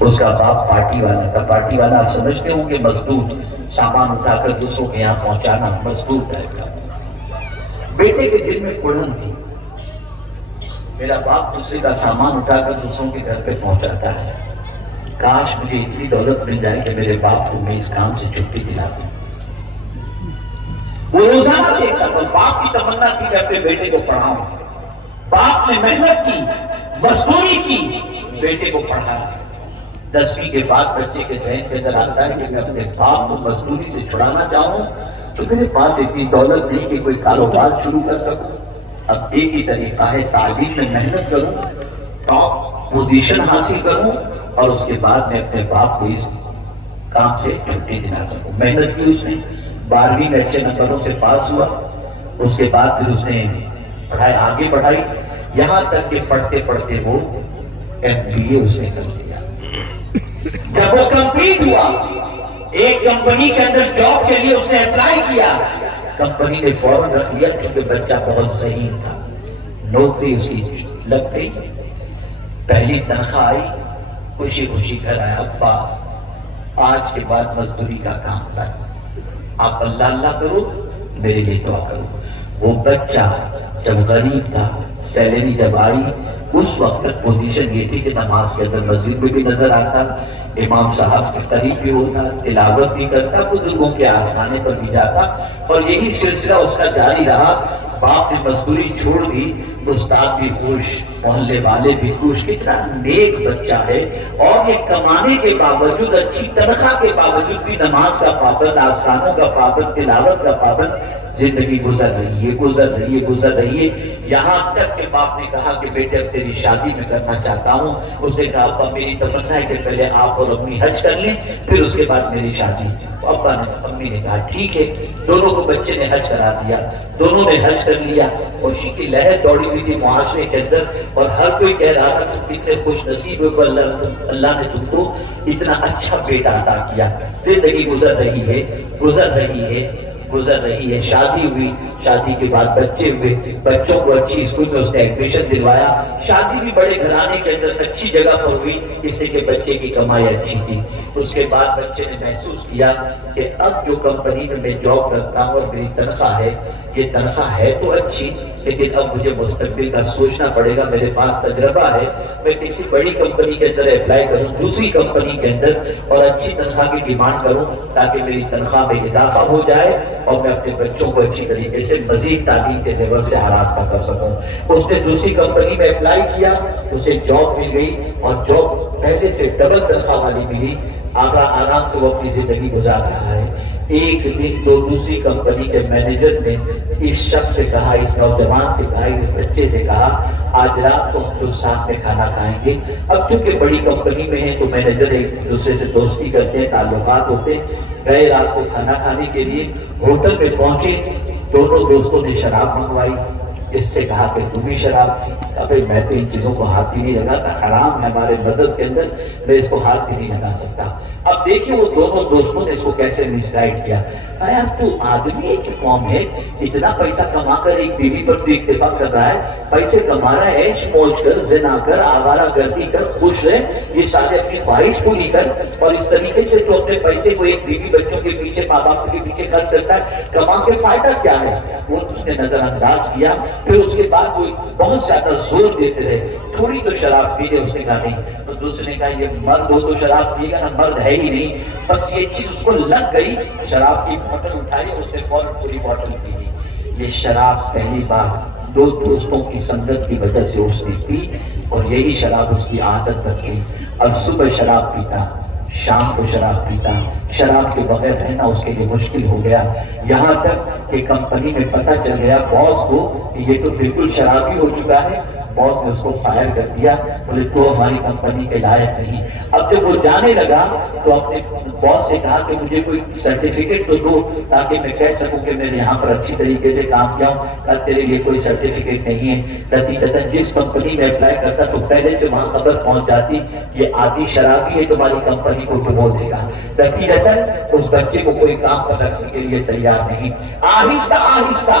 اس کا باپ پارٹی والا تھا. پارٹی والا آپ سمجھتے ہوں کہ مزدور، سامان اٹھا کر دوسروں کے یہاں پہنچانا، مزدور ٹائپ کا. بیٹے کے دل میں کڑن تھی، میرا باپ دوسرے کا سامان اٹھا کر دوسروں کے گھر پہ پہنچاتا ہے، کاش مجھے اتنی دولت مل جائے کہ میرے باپ کو میں اس کام سے چھٹی دلا دوں. وہ روزانہ دیکھتا تھا، باپ کی تمنا تھی کہ اپنے بیٹے کو پڑھاؤں. باپ نے محنت کی، مزدوری کی، بیٹے کو پڑھایا. 10ویں کے بعد بچے کے ذہن کے اندر آتا ہے کہ میں اپنے باپ کو مزدوری سے چھڑانا چاہوں تو میرے پاس اتنی دولت نہیں کہ کوئی کاروبار شروع کر سکوں. اب ایک ہی طریقہ ہے، تعلیم میں محنت کروں، ٹاپ پوزیشن حاصل کروں، اور اس کے بعد میں اپنے باپ کو اس کام سے چھٹی دلا سکوں. محنت کی اس نے، 12ویں میں اچھے نمبروں سے پاس ہوا. اس کے بعد پھر اس نے پڑھائی آگے بڑھائی، یہاں تک کہ پڑھتے پڑھتے وہ MBA اس نے کر لیا. جب وہ کمپلیٹ ہوا، ایک کمپنی کے اندر جاب کے لیے اس نے اپلائی کیا. کمپنی نے فوراً رکھ لیا کیونکہ بچہ بہت صحیح تھا. نوکری اس کی لگ گئی، پہلی تنخواہ آئی، خوشی خوشی گھر آیا. ابا آج کے بعد مزدوری کا کام کر، آپ اللہ اللہ کرو، میرے لیے دعا کرو. وہ بچہ جب غریب تھا، سیلری جب آئی، اس وقت تک پوزیشن یہ تھی کہ نماز کے اندر مسجد میں بھی نظر آتا، امام صاحب کے قریب بھی ہوتا، تلاوت بھی کرتا، بزرگوں کے آستانے پر بھی جاتا، اور یہی سلسلہ اس کا جاری رہا. باپ نے مزدوری چھوڑ دی، استاد بھی خوش، محلے والے بھی خوش، کتنا نیک بچہ ہے. اور یہ کمانے کے باوجود، اچھی تنخواہ کے باوجود بھی نماز کا پابند، آستانوں کا پابند، تلاوت کا پابند زندگی گزر رہی ہے، گزر رہی ہے، گزر رہی ہے. یہاں تک کہ باپ نے کہا کہ بیٹے اب تیری شادی میں کرنا چاہتا ہوں. اس نے کہا ابا میری تمنا ہے کہ پہلے آپ اور امی حج کر لیں، پھر اس کے بعد میری شادی. تو ابا نے، امی نے کہا ٹھیک ہے. دونوں کو بچے نے حج کرا دیا، دونوں نے حج کر لیا. خوشی کی لہر دوڑی ہوئی تھی معاشرے کے اندر، اور ہر کوئی کہہ رہا تھا تم کتنے خوش نصیب ہو، اللہ نے تم کو اتنا اچھا بیٹا عطا کیا. زندگی گزر رہی ہے، گزر رہی ہے، گزر رہی ہے. شادی ہوئی، شادی کے بعد بچے ہوئے، بچوں کو اچھی اسکول میں اس نے ایڈمیشن دلوایا. شادی بھی بڑے گھرانے کے اندر اچھی جگہ پر ہوئی، اس لیے کہ بچے کی کمائی اچھی تھی. اس کے بعد بچے نے محسوس کیا کہ اب جو کمپنی میں میں جاب کرتا ہوں اور میری تنخواہ ہے، یہ تنخواہ ہے تو اچھی، لیکن اب مجھے مستقبل کا سوچنا پڑے گا. میرے پاس تجربہ ہے، میں کسی بڑی کمپنی کے اندر اپلائی کروں، دوسری کمپنی کے اندر، اور اچھی تنخواہ کی ڈیمانڈ کروں تاکہ میری تنخواہ میں اضافہ ہو جائے اور میں اپنے بچوں کو اچھی طریقے سے مزید تعلیم کے زیور سے آراستہ کر سکوں. اس نے دوسری کمپنی میں اپلائی کیا، اسے جاب مل گئی، اور جاب پہلے سے ڈبل تنخواہ والی ملی. آرام سے وہ اپنی زندگی گزار رہا ہے. ایک دن دوسری کمپنی کے مینیجر نے اس شخص سے کہا، اس نوجوان سے کہا، اس بچے سے کہا آج رات کو ہم لوگ ساتھ میں کھانا کھائیں گے. اب چونکہ بڑی کمپنی میں ہیں تو مینیجر ایک دوسرے سے دوستی کرتے ہیں، تعلقات ہوتے ہیں. گئے رات کو کھانا کھانے کے لیے، ہوٹل میں پہنچے، دونوں دوستوں نے شراب منگوائی. اس سے کہا کہ تم بھی شراب پی. ابھی میں تو ان چیزوں کو ہاتھ ہی نہیں لگاتا، حرام ہے ہمارے مذہب کے اندر، میں اس کو ہاتھ ہی نہیں لگا سکتا. اب دیکھیں وہ دونوں دوستوں نے اس کو کیسے مس گائیڈ کیا. یار تو آدمی ایک قوم ہے، اتنا پیسہ کما کر ایک بیوی پر تو اکتفا کر رہا ہے، پیسے کما رہا ہے، عیش موج کر، زنا کر، آوارہ گردی کر، خوش رہ، یہ سارے اپنی خواہش پوری کر، اور اس طریقے سے تو اپنے پیسے کو ایک بیوی بچوں کے پیچھے، ماں باپ کے پیچھے خرچ کرتا ہے، کما کے فائدہ کیا ہے؟ وہ اس نے نظر انداز کیا. پھر اس کے بعد وہ بہت زیادہ زور دیتے رہے، تھوڑی تو شراب پی لے. اس نے کہا نہیں. تو دوسرے نے کہا یہ مرد ہو تو شراب پیے گا نا، مرد ہے ہی نہیں. بس یہ چیز اس کو لگ گئی، شراب کی بوتل اٹھائی، اس نے فوراً پوری بوتل پی لی. یہ شراب پہلی بار دو دوستوں کی سنگت کی وجہ سے اس نے پی، اور یہی شراب اس کی عادت بن گئی. اور صبح شراب پیتا، شام کو شراب پیتا، شراب کے بغیر رہنا اس کے لیے مشکل ہو گیا. یہاں تک کہ کمپنی میں پتہ چل گیا باس کو کہ یہ تو بالکل شرابی ہو چکا ہے. باس نے اس کو فائر کر دیا، بولے تو ہماری کمپنی کے لائق نہیں. اب جب وہ جانے لگا تو اپنے باس سے کہا کہ مجھے کوئی سرٹیفکیٹ تو دو تاکہ میں کہہ سکوں کہ میں نے یہاں پر اچھی طریقے سے کام کیا ہوں. اب تیرے لیے کوئی سرٹیفکیٹ نہیں ہے. نتیجتاً جس کمپنی میں اپلائی کرتا تو پہلے سے وہاں خبر پہنچ جاتی یہ آدھی شرابی ہے، تمہاری کمپنی کو ڈبو دے گا. نتیجتاً اس بچے کو کوئی کام پر رکھنے کے لیے تیار نہیں. آہستہ آہستہ